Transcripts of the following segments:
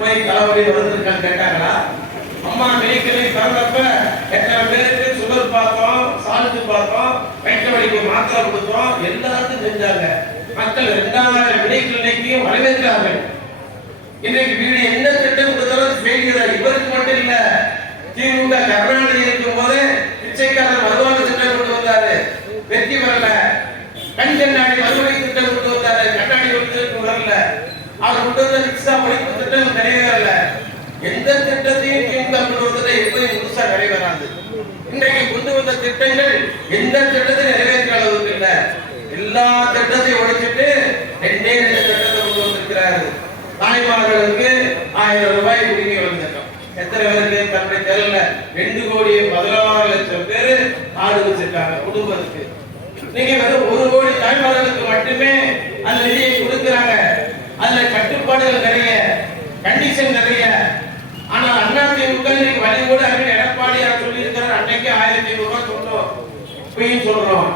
போய் தலைவலி வந்திருக்கான்னு கேட்டாங்களா? அம்மா கிளிக்கிளி பிறந்தப்ப எத்தனை பேருக்கு சுகர் பார்த்தோம் சாலுக்கு பார்த்தோம் வயிற்று வலிக்கு மாத்திரை கொடுத்தோம் எல்லாத்தையும் செஞ்சாங்க மக்கள் இரண்டாயிரம் விடைக்கிளைக்கும் வரவேற்கிறார்கள். இன்னைக்கு வீடு என்ன திட்டம் கொடுத்தாலும் ஃபெயிலியர் இவருக்கு மட்டும் இல்ல திமுக கருணாநிதி இருக்கும் போது பிச்சைக்காரர் மதுவான திட்டம் கொண்டு வந்தாரு. வெற்றி வரல கண் கண்ணாடி மறுமொழி திட்டம் கொண்டு வந்தாரு. கண்ணாடி ஒழிப்பு வரல. அவர் கொண்டு வந்த நிக்ஸா ஒழிப்பு திட்டம் நிறைவேறல எந்த திட்டத்தையும் திமுக கொண்டு வந்ததை எப்பயும் நிறைவேறாது இன்றைக்கு கொண்டு வந்த திட்டங்கள் எந்த திட்டத்தையும் நிறைவேற்ற அளவுக்கு இல்ல. எல்லா திட்டத்தையும் ஒழிச்சிட்டு ரெண்டே ரெண்டு திட்டத்தை கொண்டு வந்திருக்கிறாரு. தாய்மார்களுக்கு ஆயிரம் ரூபாய் உரிமை வந்திருக்கோம் எத்தனை பேருக்கு தன்னுடைய தெருல ரெண்டு கோடி பதினாறு லட்சம் பேரு ஆடு வச்சிருக்காங்க குடும்பத்துக்கு. நீங்க வெறும் ஒரு கோடி தாய்மார்களுக்கு மட்டுமே அந்த கட்டுப்பாடுகள் நிறைய கண்டிஷன் நிறைய. ஆனா அண்ணா திமுக இன்னைக்கு வழி கூட அப்படின்னு எடப்பாடியார் சொல்லியிருக்கிறார். அன்னைக்கு ஆயிரத்தி ஐநூறு ரூபாய் சொல்றோம் இப்பயும் சொல்றோம்.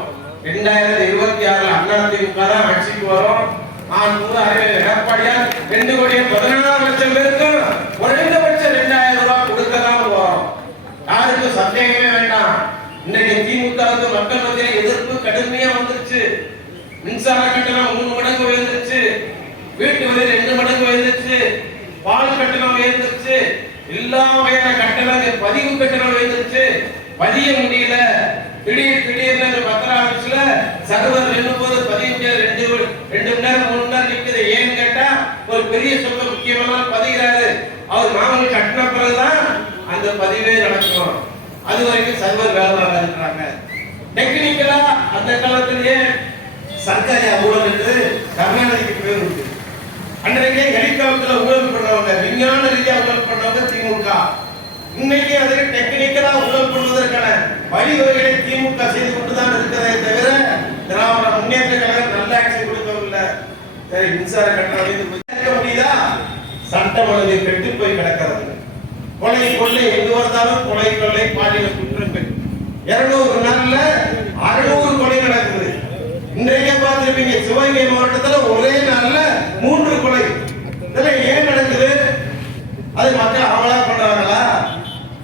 ரெண்டாயிரத்தி இருபத்தி ஆறுல அண்ணா திமுக தான் ஆட்சிக்கு வரும். ஆனூறு அறிவியல் எடப்பாடியார். ரெண்டு கோடியே பதினேழாம் லட்சம் பேருக்கும் குறைந்தபட்சம் ரெண்டாயிரம் ரூபாய் கொடுக்கதான் போறோம். யாருக்கும் சந்தேகமே வேண்டாம். இன்னைக்கு திமுகவுக்கு மக்கள் மத்தியில எதிர்ப்பு கடுமையா வந்துருச்சு. மின்சார கட்டணம் மூணு வீட்டு வரி ரெண்டு மடங்கு உயர்ந்துச்சு? பால் கட்டணம் உயர்ந்துச்சு. எல்லா வகையான கட்டணம் பதிவு கட்டணம் உயர்ந்துச்சு. பதிய முடியல. திடீர் திடீர்னு அந்த பத்திர ஆபீஸ்ல சர்வர் நின்னும் போது பதிய முடியாது ரெண்டு ரெண்டு மணி நேரம் மூணு மணி நேரம் நிக்குது. ஏன்னு கேட்டா ஒரு பெரிய சொந்த முக்கியமான பதிகிறாரு. அவர் மாமூல் கட்டின பிறகுதான் அந்த பதிவே நடக்கும். அது வரைக்கும் சர்வர் வேலை ஆகாதுன்றாங்க டெக்னிக்கலா அந்த காலத்திலேயே சர்க்காரி ஊழல் என்று பேர் உண்டு. அன்றைக்கே ஹெலிகாப்டர்ல ஊழல் பண்ணவங்க விஞ்ஞான ரீதியா ஊழல் பண்ணவங்க திமுக. இன்னைக்கு அதுக்கு டெக்னிக்கலா ஊழல் பண்ணுவதற்கான வழிவகைகளை திமுக செய்து கொண்டுதான் இருக்கிறதே தவிர திராவிட முன்னேற்ற கழகம் நல்ல ஆக்சன் கொடுக்கவில்லை. சரி மின்சார கட்டணம் முடியுதா சட்டம் ஒழுங்கு கெட்டு போய் கிடக்கிறது. கொலை கொள்ளை எங்கு வந்தாலும் கொலை கொள்ளை பாலியல் குற்றங்கள். இருநூறு நாள்ல அறுநூறு கொலை நடக்குது. இன்றைக்கே பார்த்திருப்பீங்க சிவகங்கை மாவட்டத்துல ஒரே நாள்ல மூன்று கொலை இதெல்லாம் ஏன் நடக்குது அது மக்கள் அவங்களா பண்றாங்களா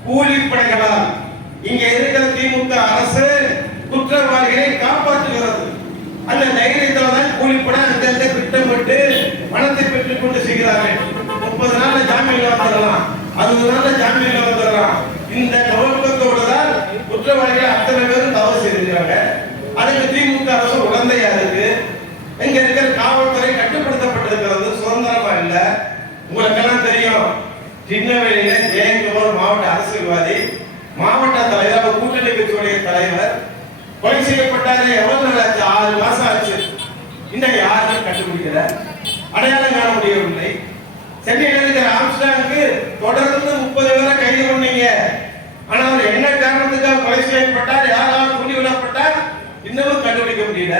கூலிப்படைகளா இங்க இருக்கிற திமுக அரசு குற்றவாளிகளை காப்பாற்றுகிறது அந்த தைரியத்துல தான் கூலிப்படை அங்கங்க திட்டமிட்டு கொண்டு செய்கிறார்கள். முப்பது நாள்ல ஜாமீன்ல வந்துடலாம் அறுபது நாள்ல ஜாமீன்ல வந்துடலாம் இந்த நோக்கத்தோடு தான் குற்றவாளிகள் அத்தனை பேரும் தவறு செய்திருக்கிறாங்க. அதுக்கு திமுக அரசு உடந்தையா இருக்கு. இங்க இருக்கிற காவல்துறை கட்டுப்படுத்தப்பட்டிருக்கிறது சுதந்திரமா இல்ல. உங்களுக்கெல்லாம் தெரியும் சின்னவெளியில ஜெயக்குமார் மாவட்ட அரசியல்வாதி மாவட்ட தலைவர் கூட்டணி கட்சியுடைய தலைவர். கொலை செய்யப்பட்டாரு. எவ்வளவு நாள் ஆச்சு? ஆறு மாசம் ஆச்சு. இன்னைக்கு யாருமே கண்டுபிடிக்கல. அடையாளம் காண முடியவில்லை. சென்னையில் இருக்கிற தொடர்ந்து முப்பது பேரை கைது பண்ணீங்க. ஆனா அவர் என்ன காரணத்துக்காக கொலை செய்யப்பட்டார்? யாராவது துணி விடப்பட்டார்? இன்னமும் கண்டுபிடிக்க முடியல.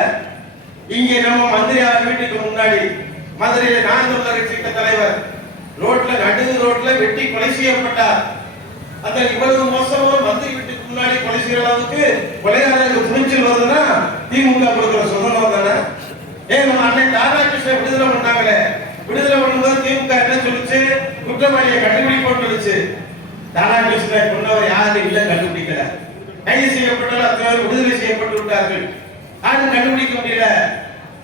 இங்கே நம்ம மந்திரியார் வீட்டுக்கு முன்னாடி மதுரையில நான் தமிழர் கட்சி தலைவர் ரோட்ல நடு ரோட்ல வெட்டி கொலை செய்யப்பட்டார். அந்த இவ்வளவு மோசமா மந்திரி வீட்டுக்கு முன்னாடி கொலை செய்யற அளவுக்கு கொலைகாரருக்கு துணிச்சல் வருதுன்னா திமுக கொடுக்குற சுதந்திரம் தானே? ஏன் நம்ம அண்ணன் ராதாகிருஷ்ணன் விடுதலை பண்ணாங்களே. விடுதலை பண்ணும்போது திமுக என்ன சொல்லுச்சு? குற்றவாளியை போட்டுருச்சு தாரா ராதாகிருஷ்ணன் கொண்டவர் யாரும் இல்ல கண்டுபிடிக்கல. கைது செய்யப்பட்டால் அத்தனை விடுதலை செய்யப்பட்டு விட்டார்கள். யாரும் கண்டுபிடிக்க முடியல.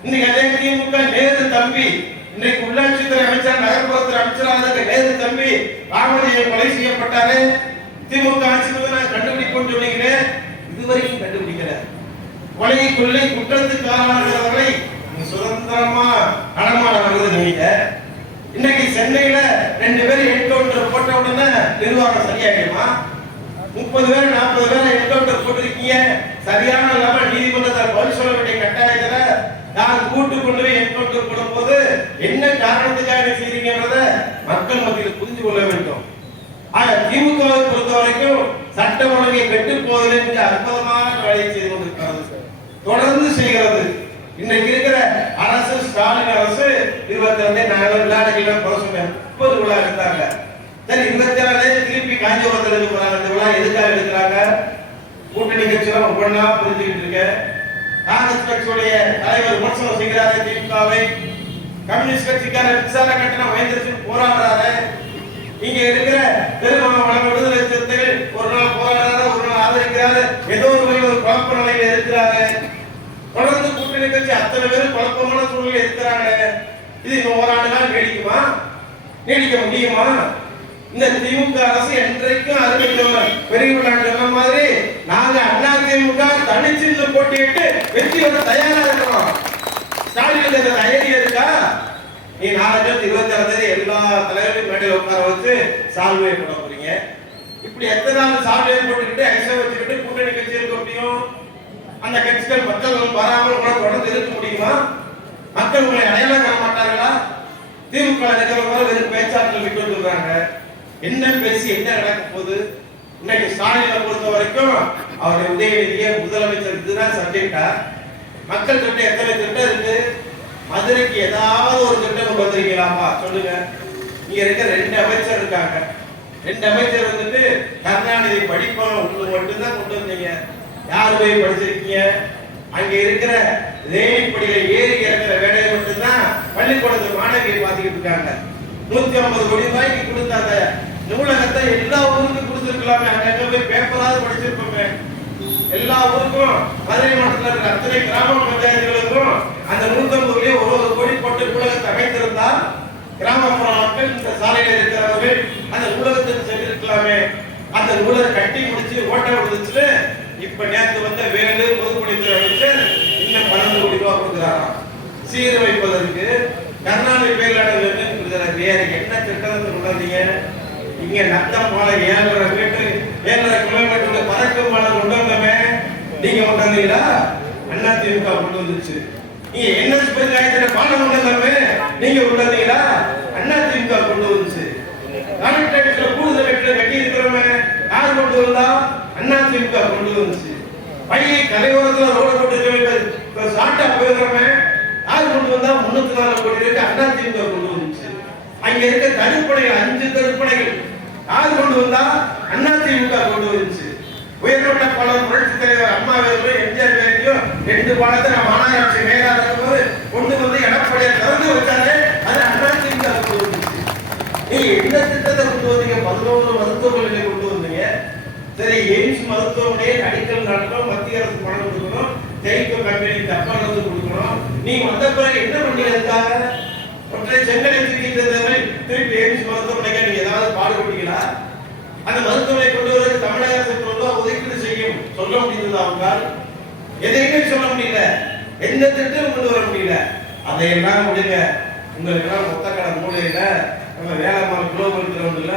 இன்னைக்கு அதே திமுக நேரு தம்பி. இன்னைக்கு உள்ளாட்சித்துறை அமைச்சர் நகர்ப்புறத்துறை அமைச்சராக நேரு தம்பி ராமலிங்கம் கொலை செய்யப்பட்டாரு. திமுக ஆட்சிக்கு நான் கண்டுபிடிப்போம்னு சொன்னீங்களே இதுவரைக்கும் கண்டுபிடிக்கல. கொலை கொள்ளை குற்றத்துக்கு ஆளானவர்களை சுதந்திரமா நடமாட வருது நீங்க இன்னைக்கு சென்னையில ரெண்டு பேர் என்கவுண்டர் போட்ட உடனே நிர்வாகம் சரியாகிடுமா முப்பது பேர் நாற்பது பேர் என்கவுண்டர் போட்டிருக்கீங்க. சரியான இல்லாம நீதிமன்றத்தில் பதில் சொல்ல வேண்டிய கட்டாயத்துல நான் கூட்டு கொண்டு போய் என்கவுண்டர் போடும்போது என்ன காரணத்துக்காக செய்றீங்கன்றத மக்கள் மத்தியில் புரிந்து கொள்ள வேண்டும். ஆனா திமுகவை பொறுத்த வரைக்கும் சட்ட ஒழுங்கை கெட்டு போவதில் அற்புதமான வேலையை செய்து கொண்டிருக்கிறது. தொடர்ந்து செய்கிறது இன்னைக்கு இருக்கிற அரசு ஸ்டாலின் அரசு இருபத்தி ரெண்டு நாலு விளையாடுகளை குறை சொன்னேன் முப்பது விழா எடுத்தாங்க. சரி இருபத்தி ஆறு திருப்பி காஞ்சிபுரத்தில் எடுக்க போறாங்க இந்த விழா எதுக்காக எடுக்கிறாங்க? கூட்டணி கட்சியெல்லாம் ஒவ்வொன்றா புரிஞ்சுக்கிட்டு இருக்கேன் காங்கிரஸ் கட்சியுடைய தலைவர் விமர்சனம் செய்கிறாரு திமுகவை. கம்யூனிஸ்ட் கட்சிக்கார மின்சார கட்டணம் உயர்ந்துருச்சுன்னு போராடுறாரு. இங்க இருக்கிற திருமாவளம் விடுதலை சிறுத்தைகள் ஒரு நாள் போராடுறாரு ஒரு நாள் ஆதரிக்கிறாரு? ஏதோ ஒரு வழி ஒரு குழப்ப நிலையில இருக்கிறாரு. தொடர்ந்து கூட்டணி கட்சி அத்தனை பேரும் குழப்பமான சூழ்நிலை இருக்கிறாங்க. இது இன்னும் ஓராண்டு நாள் நீடிக்குமா? நீடிக்க முடியுமா? இந்த திமுக அரசு என்றைக்கும் அறிவித்தவர் பெரிய விளையாட்டு சொன்ன மாதிரி நாங்க அண்ணா திமுக தனிச்சு இந்த போட்டியிட்டு வெற்றி பெற தயாரா இருக்கிறோம். ஸ்டாலின் இந்த தைரியம் இருக்கா? நீ நாளைக்கு இருபத்தி ஆறு தேதி எல்லா தலைவரையும் மேடையில் உட்கார வச்சு சால்வே போட போறீங்க. இப்படி எத்தனை நாள் சால்வே போட்டுக்கிட்டு ஐசா வச்சுக்கிட்டு கூட்டணி கட்சி இருக்க முடியும் அந்த கட்சிகள் மக்கள் வராமல் உங்களை தொடர்ந்து இருக்க முடியுமா? மக்கள் உங்களை அடையாளம் காண மாட்டார்களா? திமுக இருக்கிறவங்க வெறும் பேச்சாற்றல் விட்டு வந்துடுறாங்க என்ன பேசி என்ன நடக்க போகுது? இன்னைக்கு ஸ்டாலினை பொறுத்த வரைக்கும் அவருடைய உதயநிதியை முதலமைச்சர் இதுதான் சப்ஜெக்டா மக்கள் திட்டம் எத்தனை திட்டம் இருக்கு? மதுரைக்கு ஏதாவது ஒரு திட்டம் கொண்டு வந்திருக்கீங்களாப்பா? சொல்லுங்க. இங்க இருக்க ரெண்டு அமைச்சர் இருக்காங்க. ரெண்டு அமைச்சர் வந்துட்டு கருணாநிதி படிப்போம் உங்களுக்கு மட்டும்தான் கொண்டு வந்தீங்க. யார் போய் படிச்சிருக்கீங்க? அங்க இருக்கிற ரேணிப்படியில ஏறி இறங்குற வேலையை மட்டும்தான் பள்ளிக்கூடத்து மாணவியை பார்த்துக்கிட்டு இருக்காங்க. நூத்தி ஐம்பது கோடி ரூபாய்க்கு கொடுத்தாங்க நூலகத்தை எல்லா ஊருக்கும் கொடுத்துருக்கலாமே. அங்க போய் பேப்பராவது படிச்சிருப்போமே. எல்லா ஊருக்கும் மதுரை மாவட்டத்தில் இருக்கிற அத்தனை கிராம பஞ்சாயத்துகளுக்கும் அந்த நூத்தம்பதுலயே ஒரு ஒரு கோடி போட்டு நூலகத்தை அமைத்திருந்தால் கிராமப்புற மக்கள் இந்த சாலையில இருக்கிறவர்கள் அந்த நூலகத்துக்கு சென்றிருக்கலாமே. அந்த நூலகம் கட்டி முடிச்சு ஓட்ட முடிச்சுட்டு இப்ப நேற்று வந்த வேலு பொதுப்பணித்துறை அமைச்சர் இன்னும் பன்னெண்டு கோடி ரூபாய் கொடுக்குறாராம். சீரமைப்பதற்கு கருணாநிதி பேரிடர் கொடுக்குறாரு வேற என்ன திட்டத்தை கொண்டாந்தீங்க? இங்க நத்தம் போல ஏழரை மீட்டர் ஏழரை கிலோமீட்டர் பறக்கும் மலை கொண்டு வந்தோமே. நீங்க கொண்டாந்தீங்களா? அண்ணா திமுக கொண்டு வந்துச்சு நீங்க என்ன பஞ்சாயத்துல பாலம் கொண்டு நீங்க கொண்டாந்தீங்களா? அண்ணா திமுக கொண்டு வந்துச்சு கலெக்டரேட்ல கூடுதல் கட்டி இருக்கிறவங்க யார் கொண்டு வந்தா? அண்ணா திமுக கொண்டு வந்துச்சு. பையை கரையோரத்துல ரோட போட்டு சாட்டா போயிருக்கிறவன் யார் கொண்டு வந்தா முன்னூத்தி நாலு கோடி இருக்கு அண்ணா திமுக கொண்டு வந்துச்சு. அங்க இருக்க தடுப்படைகள் அஞ்சு தடுப்படைகள் யார் கொண்டு வந்தா அண்ணா திமுக கொண்டு வந்துச்சு. உயர்மட்ட பாலம் புரட்சி தலைவர் அம்மா வேலையும் எம்ஜிஆர் வேலையும் ரெண்டு பாலத்தை நம்ம மாநகராட்சி மேலாளர் இருக்கும்போது கொண்டு வந்து எடப்பாடியை திறந்து வச்சாரு அது அண்ணா திமுக கொண்டு வந்துச்சு. நீங்க எந்த திட்டத்தை கொண்டு வந்தீங்க பதினோரு மருத்துவமனை சரி எய்ம்ஸ் மருத்துவமனையை அடிக்கல் நாட்டணும் மத்திய அரசு பணம் கொடுக்கணும். ஜெயிக்கோ கம்பெனி தப்பான வந்து கொடுக்கணும். நீ வந்த பிறகு என்ன பண்ணீங்க ஒற்றை செங்கல் தூக்கி திருப்பி எய்ம்ஸ் மருத்துவமனைக்கு நீங்க ஏதாவது பாடுபட்டீங்களா அந்த மருத்துவமனை கொண்டு வருவது தமிழக அரசு கொண்டு ஒதுக்கீடு செய்யும். சொல்ல முடிந்தது அவங்கால் எதையுமே சொல்ல முடியல. எந்த திட்டமும் கொண்டு வர முடியல. அதையெல்லாம் முடிங்க உங்களுக்கு எல்லாம் மொத்த கடை மூலையில நம்ம வேலைமால் குளோபல் கிரவுண்ட்ல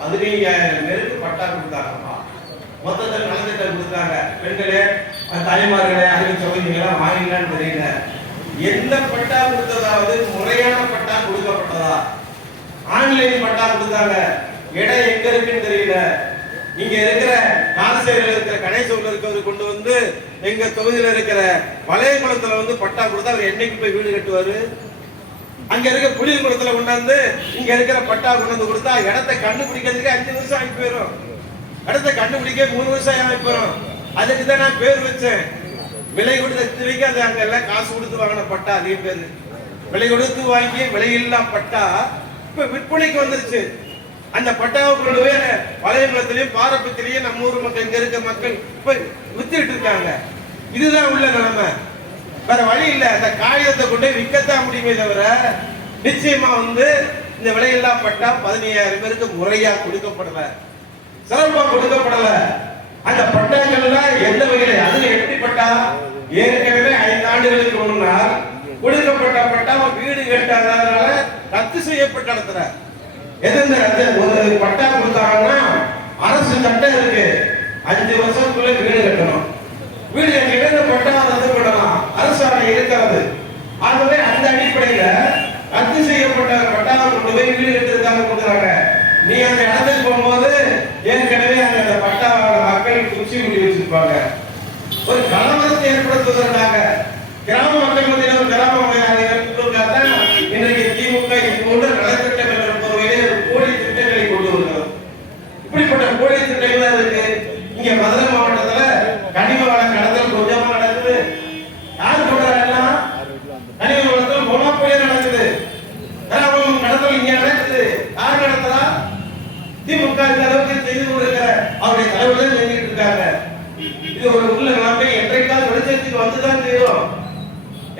பதினைஞ்சாயிரம் பேருக்கு பட்டா கொடுத்தாங்க. மொத்தத்தில் நலத்திட்டம் கொடுத்தாங்க பெண்களே தலைமார்களே தாய்மார்களே அறிவு சகோதரிகளா வாங்கினான்னு தெரியல எந்த பட்டா கொடுத்ததாவது முறையான பட்டா கொடுக்கப்பட்டதா? ஆன்லைன் பட்டா கொடுத்தாங்க. இடம் எங்க இருக்குன்னு தெரியல. இங்க இருக்கிற காலசேரியில் இருக்கிற கணேசூர்ல இருக்கிறவர் கொண்டு வந்து எங்க தொகுதியில இருக்கிற வளையகுளத்துல வந்து பட்டா கொடுத்தா அவர் என்னைக்கு போய் வீடு கட்டுவாரு? அங்க இருக்க புளியகுளத்துல கொண்டாந்து இங்க இருக்கிற பட்டா கொண்டு வந்து கொடுத்தா இடத்தை கண்டுபிடிக்கிறதுக்கு அஞ்சு நிமிஷம் ஆகி போயிடும் அடுத்த கண்டுபிடிக்க மூணு வருஷம் ஆகி போறோம். அதுக்கு தான் நான் பேர் வச்சேன். விலை கொடுத்து வைக்க அது அங்க எல்லாம் காசு கொடுத்து வாங்கின பட்டா அதே பேர். விலை கொடுத்து வாங்கி விலையில்லாம் பட்டா இப்ப விற்பனைக்கு வந்துருச்சு. அந்த பட்டாவை கொண்டு போய் வளையகுளத்திலையும் பாரப்பத்திலையும் நம்ம ஊர் மக்கள் இங்க இருக்க மக்கள் இப்ப வித்துட்டு இருக்காங்க. இதுதான் உள்ள நிலைமை. வேற வழி இல்ல. அந்த காகிதத்தை கொண்டு விற்கத்தான் முடியுமே தவிர நிச்சயமா வந்து இந்த விலையில்லா பட்டா பதினையாயிரம் பேருக்கு முறையா கொடுக்கப்படல. சிறப்பா கொடுக்கப்படல. அந்த பட்டாக்கள்ல எந்த வகையில அதுல எப்படி பட்டா ஏற்கனவே ஐந்து ஆண்டுகளுக்கு முன்னால் கொடுக்கப்பட்ட பட்டா வீடு கட்டாதனால ரத்து செய்யப்பட்ட இடத்துல எந்தெந்த ரத்து ஒரு பட்டா கொடுத்தாங்கன்னா அரசு சட்டம் இருக்கு. அஞ்சு வருஷத்துக்குள்ள வீடு கட்டணும். வீடு கட்டிட்டு இந்த பட்டா ரத்து பண்ணலாம். அரசாணை இருக்கிறது. ஆகவே அந்த அடிப்படையில ரத்து செய்யப்பட்ட பட்டாவை கொண்டு போய் வீடு கட்டுறதுக்காக கொடுக்குறாங்க. நீ அந்த இடத்துக்கு போகும்போது ஏற்கனவே அந்த பட்டாவோட மக்கள் குச்சி முடி வச்சிருப்பாங்க. ஒரு கலவரத்தை ஏற்படுத்துவதற்காக கிராம மக்கள் மத்தியில் ஒரு கிராம மக்களுக்காக இன்றைக்கு திமுக இது போன்ற நலத்திட்டங்கள் என்ற பொறுமையிலே ஒரு கோடி திட்டங்களை கொண்டு வருகிறது இப்படிப்பட்ட கோடி திட்டங்கள் இருக்கு இங்க மதுரை மாவட்டத்துல கனிம வள கடத்தல் கொஞ்சமா நடக்குது யார் சொல்றாங்க எல்லாம் கனிம வளத்தில் மொனப்பொழிய நடக்குது கிராமம் கடத்தல் இங்க நடக்குது யார் நடத்துறா திமுக இந்த அளவுக்கு செய்து கொண்டிருக்கிற அவருடைய தலைவர் செஞ்சுட்டு இருக்காங்க இது ஒரு உள்ள நிலைமை என்றைக்காவது வெளிச்சத்துக்கு வந்துதான் தீரும்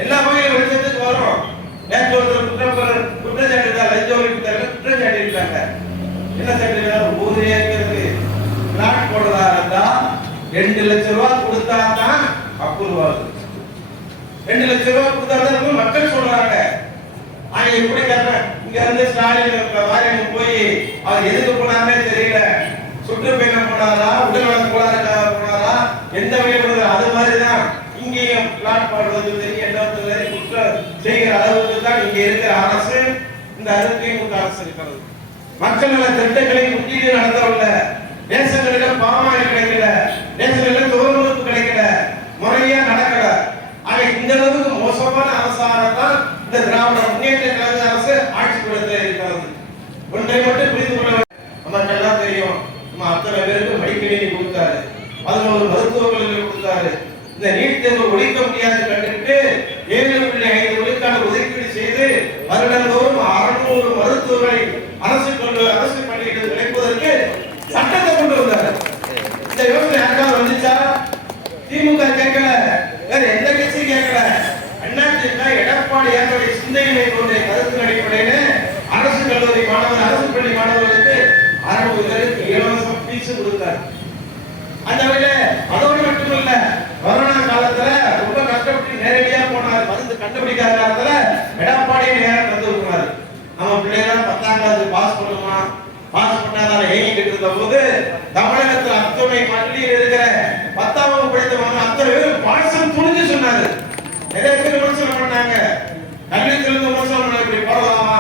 எல்லா வகையிலும் வெளிச்சத்துக்கு வரும் நேற்று ஒருத்தர் குற்றம் குற்றச்சாட்டு தான் லஞ்ச ஒழிப்பு குற்றம் சாட்டியிருக்காங்க என்ன சாட்டிருக்காங்க ஊரே இருக்கிறது பிளாட் போடுறதா இருந்தா ரெண்டு லட்சம் ரூபாய் கொடுத்தா தான் கூறுவார்கள். ரெண்டு லட்சம் ரூபாய் கொடுத்தா மக்கள் சொல்றாங்க. ஆனா எப்படி கேட்டேன் இங்க இருந்து ஸ்டாலின் வாரியம் போய் அவர் எதுக்கு போனாருன்னே தெரியல. சுற்றுப்பயணம் போனாரா? உடல்நல கோளாறுக்காக போனாரா? எந்த வகையில் அது மாதிரிதான் இங்கேயும் பிளாட் போடுறது சரி என்ன சரி குற்றம் செய்கிற அளவுக்கு தான் இங்க இருக்கிற அரசு இந்த அதிமுக அரசு இருக்கிறது. மக்கள் நல திட்டங்களை முன்னீடு நடத்தவில்லை இந்த திராவிட முன்னேற்ற கழக அரசு ஆட்சி கொடுத்து இருக்கிறது. ஒன்றை மட்டும் புரிந்து கொள்ள நமக்கு எல்லாம் தெரியும். நம்ம அத்தனை பேருக்கு மடிக்கணினி கொடுத்தாரு. பதினோரு மருத்துவ கல்லூரி கொடுத்தாரு. இந்த நீட் தேர்வு ஒழிக்க முடியாது கண்டுட்டு ஏழு புள்ளி ஐந்து விழுக்காடு ஒதுக்கீடு செய்து வருடந்தோறும் அறுநூறு மருத்துவர்களை அரசு கொண்டு அரசு பள்ளியில் கிடைப்பதற்கு சட்டத்தை கொண்டு வந்தாரு. இந்த யோசனை யாருக்காவது வந்துச்சா? திமுக கேட்கல வேற எந்த கட்சியும் கேட்கல அதிமுக எடப்பாடி அவருடைய சிந்தனை கொண்ட கருத்து அடிப்படையில அரசு கல்லூரி மாணவர் அரசு பள்ளி மாணவர்களுக்கு அறுநூறு பேருக்கு இலவச பீஸ் கொடுத்தார். அந்த வகையில அதோடு மட்டுமல்ல கொரோனா காலத்துல ரொம்ப கஷ்டப்பட்டு நேரடியா போனார் மருந்து கண்டுபிடிக்காத காலத்துல எடப்பாடியை நேரம் தந்து விடுறாரு. நம்ம பிள்ளைங்க பத்தாம் கிளாஸ் பாஸ் பண்ணுமா? பாஸ் பண்ணாதான் ஏங்கிட்டு இருந்த போது தமிழகத்துல அத்துணை பள்ளியில் இருக்கிற பத்தாம் வகுப்பு படித்த அத்தனை பேரும் பாசம் நிறைய பேர் விமர்சனம் பண்ணாங்க? கல்வித்திலிருந்து விமர்சனம் பண்ண இப்படி போடலாமா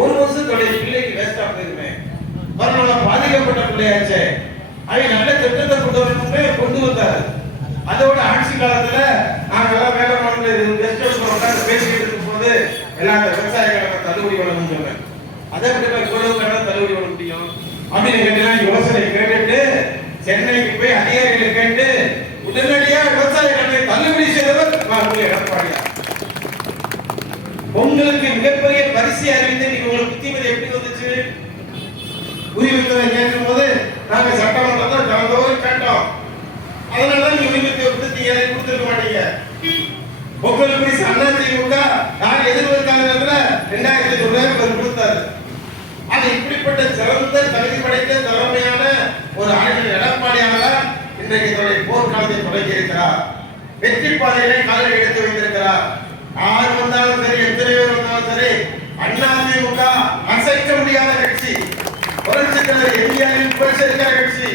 ஒரு வருஷத்துடைய பிள்ளைக்கு வேஸ்டா போயிருமே. கொரோனால பாதிக்கப்பட்ட பிள்ளையாச்சே. அவங்க நல்ல திட்டத்தை கொண்டு கொண்டு வந்தாரு. அதோட ஆட்சி காலத்துல நாங்கெல்லாம் வேலை மாநில கெஸ்ட் ஹவுஸ் உட்காந்து பேசிக்கிட்டு இருக்கும் போது எல்லாம் அந்த விவசாய கடனை தள்ளுபடி பண்ணணும்னு சொன்னேன் அதை விட இவ்வளவு கடனை தள்ளுபடி பண்ண முடியும்? அப்படின்னு கேட்டீங்கன்னா யோசனை கேட்டுட்டு சென்னைக்கு போய் அதிகாரிகளை கேட்டு உடனடியா விவசாய கடனை தள்ளுபடி செய்தவர் நான் எடப்பாடியா உங்களுக்கு மிகப்பெரிய பரிசு அறிவித்து நீங்க உங்களுக்கு புத்திமதி எப்படி வந்துச்சு? உரிமைத்துறை கேட்கும் போது நாங்க சட்டமன்றத்தில் கலந்தோறும் கேட்டோம். அதனாலதான் நீங்க உரிமைத்துறை கொடுத்தீங்க அதை கொடுத்துருக்க மாட்டீங்க? பொங்கல் பரிசு அண்ணா திமுக நான் எதிர்பார்க்காத நேரத்துல ரெண்டாயிரத்தி ஐநூறு ரூபாய் கொடுத்தாரு. அது இப்படிப்பட்ட சிறந்த தகுதி படைத்த திறமையான ஒரு ஆளுநர் எடப்பாடியாக தான் இன்றைக்கு தன்னுடைய போர்க்காலத்தை தொடங்கி இருக்கிறார் வெற்றி பாதையிலே காலை எடுத்து வைத்திருக்கிறார். யார் வந்தாலும் சரி எத்தனை பேர் வந்தாலும் சரி அண்ணா திமுக அசைக்க முடியாத கட்சி. புரட்சி தலைவர் எம்ஜிஆரின் புரட்சி இருக்கிற கட்சி.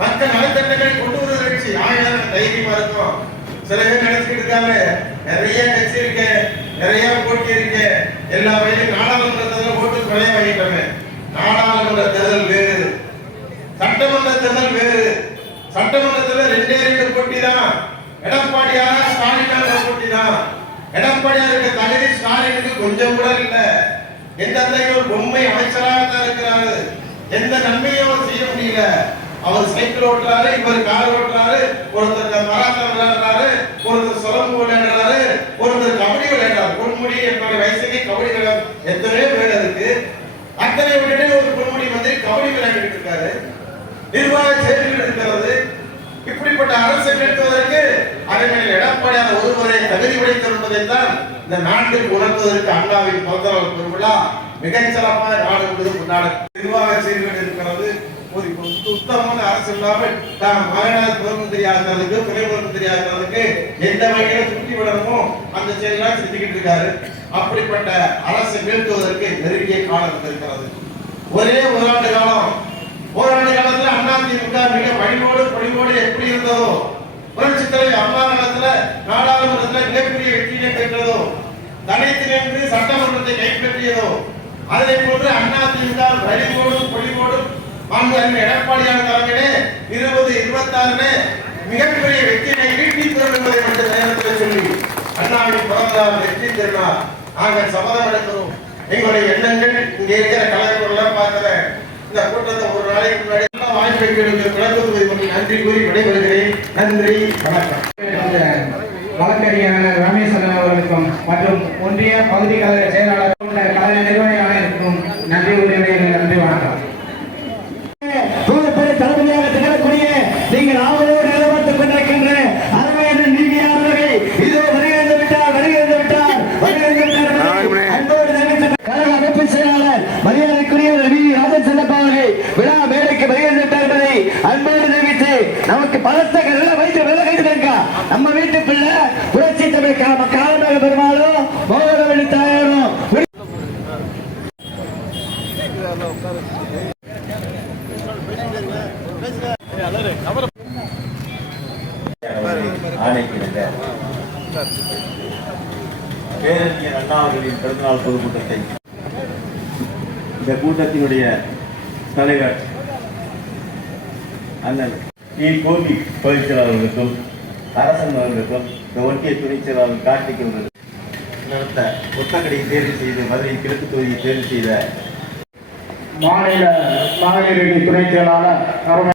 மக்கள் நலத்திட்டங்களை கொண்டு வருகிற கட்சி. ஆயிரம் தைரியமா இருக்கும் சில பேர் நினைச்சுக்கிட்டு இருக்காங்க நிறைய கட்சி இருக்கு நிறைய போட்டி இருக்கு. எல்லா வயலும் நாடாளுமன்ற தேர்தல் ஓட்டு குறைய வாங்கிட்டோமே நாடாளுமன்ற தேர்தல் வேறு. சட்டமன்ற தேர்தல் வேறு. சட்டமன்றத்தில் ரெண்டே ரெண்டு போட்டி தான் எடப்பாடியாரா ஸ்டாலினார போட்டி தான். எடப்பாடியாருக்கு தகுதி ஸ்டாலினுக்கு கொஞ்சம் கூட இல்ல. எந்த ஒரு பொம்மை அமைச்சராக தான் இருக்கிறாரு. எந்த நன்மையும் அவர் செய்ய முடியல. அவர் சைக்கிள் ஓட்டுறாரு இவர் கார் ஓட்டுறாரு ஒருத்தர் மராத்தா விளையாடுறாரு ஒருத்தர் சொலம்பு விளையாடுறாரு ஒருத்தர் கபடி விளையாடுறாரு. பொன்முடி என்னுடைய வயசுக்கு கபடி விளையாடு எத்தனையோ பேர் இருக்கு. அத்தனை விட்டுட்டு ஒரு பொன்முடி வந்து கபடி விளையாடிட்டு இருக்காரு. நிர்வாக செயல்கள் இருக்கிறது. இப்படிப்பட்ட அரசு நிறுத்துவதற்கு அறிஞர் எடப்பாடியார் ஒருவரை தகுதி படைத்திருப்பதை தான் இந்த நாட்டிற்கு உணர்த்துவதற்கு அண்ணாவின் பிறந்தநாள் திருவிழா. மிகச்சிறப்பாக நாடு முழுவதும் கொண்டாட நிர்வாக செயல்கள் இருக்கிறது. ஒரு உத்தமமான அரசு இல்லாமல் தான் மகனார் பிரதம ஆகிறதுக்கு துணை பிரதம ஆகிறதுக்கு எந்த வகையில சுற்றி விடணுமோ அந்த செயலாம் செஞ்சுக்கிட்டு இருக்காரு. அப்படிப்பட்ட அரசை வீழ்த்துவதற்கு நெருங்கிய காலம் இருக்கிறது ஒரே ஒரு ஆண்டு காலம். ஓராண்டு காலத்துல அண்ணா திமுக மிக வழிபோடு பொழிவோடு எப்படி இருந்ததோ புரட்சி தலைவி அம்மா காலத்துல நாடாளுமன்றத்துல மிகப்பெரிய வெற்றியை பெற்றதோ தனித்திலிருந்து சட்டமன்றத்தை கைப்பற்றியதோ அதனை போன்று அண்ணா திமுக வழிபோடும் பொழிவோடும் மாண்பு எடப்பாடியார் தலைமையிலே இருபது இருபத்தாறுல மிகப்பெரிய வெற்றியை ஈட்டி தரும் என்பதை மட்டும் நேரத்தில் சொல்லி அண்ணாவின் பிறந்தநாள் வெற்றி திருநாள் நாங்கள் சபதம் எடுக்கிறோம் எங்களுடைய எண்ணங்கள் இங்கே இருக்கிற கலைஞர்கள்லாம் பார்க்கல. இந்த கூட்டத்தை ஒரு நாளைக்கு முன்னாடி எல்லாம் வாய்ப்பு பற்றி நன்றி கூறி விடைபெறுகிறேன். நன்றி வணக்கம். அந்த வழக்கறிஞர் ரமேஸ்வரன் அவர்களுக்கும் மற்றும் ஒன்றிய பகுதி கழக செயலாளர் கழக நிர்வாகிகளுக்கும் பலத்த கல்ல வயிற்று வெள்ள கைதுங்க நம்ம வீட்டு பிள்ளை புரட்சி தமிழ் காம காலமாக பெருமாளும் மோகனவழி தாயாரும் ஆணைக்கிழங்க பேரறிஞர் அண்ணா அவர்களின் பிறந்தநாள் பொதுக்கூட்டத்தை இந்த கூட்டத்தினுடைய தலைவர் அண்ணன் டி கோபி பொதுச் செயலாளர்களுக்கும் அரசன் அவர்களுக்கும் இந்த ஒன்றிய துணைச் செயலாளர் கார்த்திக் அவர்களுக்கும் நடத்த புத்தகடையை தேர்வு செய்து மதுரை கிழக்கு தொகுதியை தேர்வு செய்த மாநில மகளிரணி துணை செயலாளர் அருமை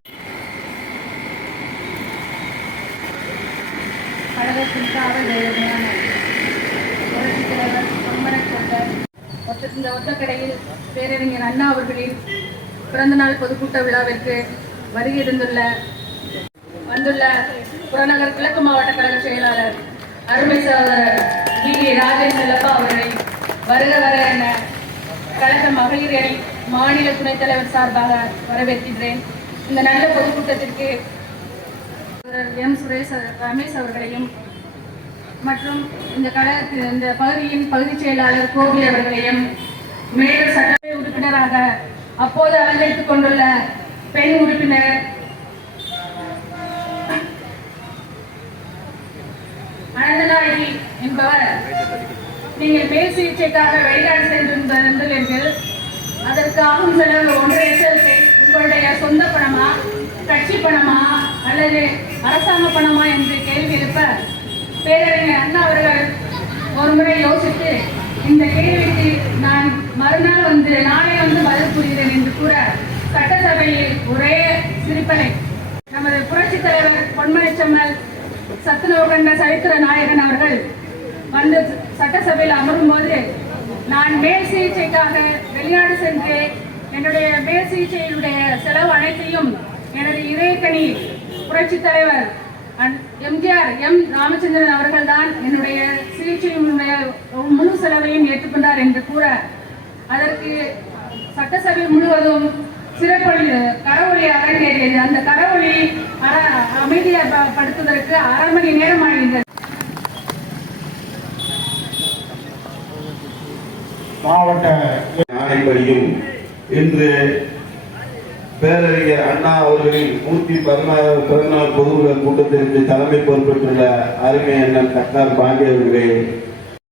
கழகத்தின் காவல் தெய்வமான புரட்சித் தலைவர் பொன்மனச் செல்வர் ஒத்த- இந்த ஒத்தக்கடையில் பேரறிஞர் அண்ணா அவர்களின் பிறந்தநாள் பொதுக்கூட்ட விழாவிற்கு வருகை இருந்துள்ள வந்துள்ள புறநகர் கிழக்கு மாவட்ட கழக செயலாளர் அருமை சகோதரர் டி வி. ராஜன் செல்லப்பா அவர்களை வருக வர என கழக மகளிர் அணி மாநில துணைத் தலைவர் சார்பாக வரவேற்கின்றேன். இந்த நல்ல பொதுக்கூட்டத்திற்கு எம். சுரேஷ் ரமேஷ் அவர்களையும் மற்றும் இந்த கழகத்தின் இந்த பகுதியின் பகுதிச் செயலாளர் கோபி அவர்களையும் மேலும் சட்டமன்ற உறுப்பினராக அப்போது அலங்கரித்துக் கொண்டுள்ள பெண் உறுப்பினர் அனந்தநாயகி என்பவர் நீங்கள் மேல் சிகிச்சைக்காக வெளிநாடு சென்றிருந்தீர்கள் அதற்கு ஆகும் செலவு ஒன்றரை லட்சத்தை உங்களுடைய சொந்த பணமா கட்சி பணமா அல்லது அரசாங்க பணமா என்று கேள்வி எழுப்ப பேரறிஞர் அண்ணா அவர்கள் ஒரு முறை யோசித்து இந்த கேள்விக்கு நான் மறுநாள் வந்து நாளை வந்து பதில் கூறுகிறேன் என்று கூற சட்டசபையில் ஒரே சிரிப்பலை. நமது புரட்சித் தலைவர் பொன்மனைச்சம்மல் சத்துணவு கண்ட சரித்திர நாயகன் அவர்கள் வந்து சட்டசபையில் அமரும்போது நான் மேல் சிகிச்சைக்காக வெளிநாடு சென்று என்னுடைய மேல் சிகிச்சையினுடைய செலவு அனைத்தையும் எனது இதயக்கணி புரட்சித் தலைவர் எம்ஜிஆர் எம் ராமச்சந்திரன் அவர்கள் தான் என்னுடைய சிகிச்சையினுடைய முழு செலவையும் ஏற்றுக்கொண்டார் என்று கூற அதற்கு சட்டசபை முழுவதும் சிறப்பொழி கரவொலி அரங்கேறியது அந்த கரவொலி அர- அமைதியப்படுத்துவதற்கு அரை மணி நேரம் ஆகின்றது மாவட்ட ஆணைப்படியும் இன்று பேரறிஞர் அண்ணா அவர்களின் நூத்தி பதினாறு பிறந்தநாள் பொதுக்குழு கூட்டத்திற்கு தலைமை பொறுப்பேற்றுள்ள அருமை அண்ணன் கட்டார் பாண்டிய அவர்களே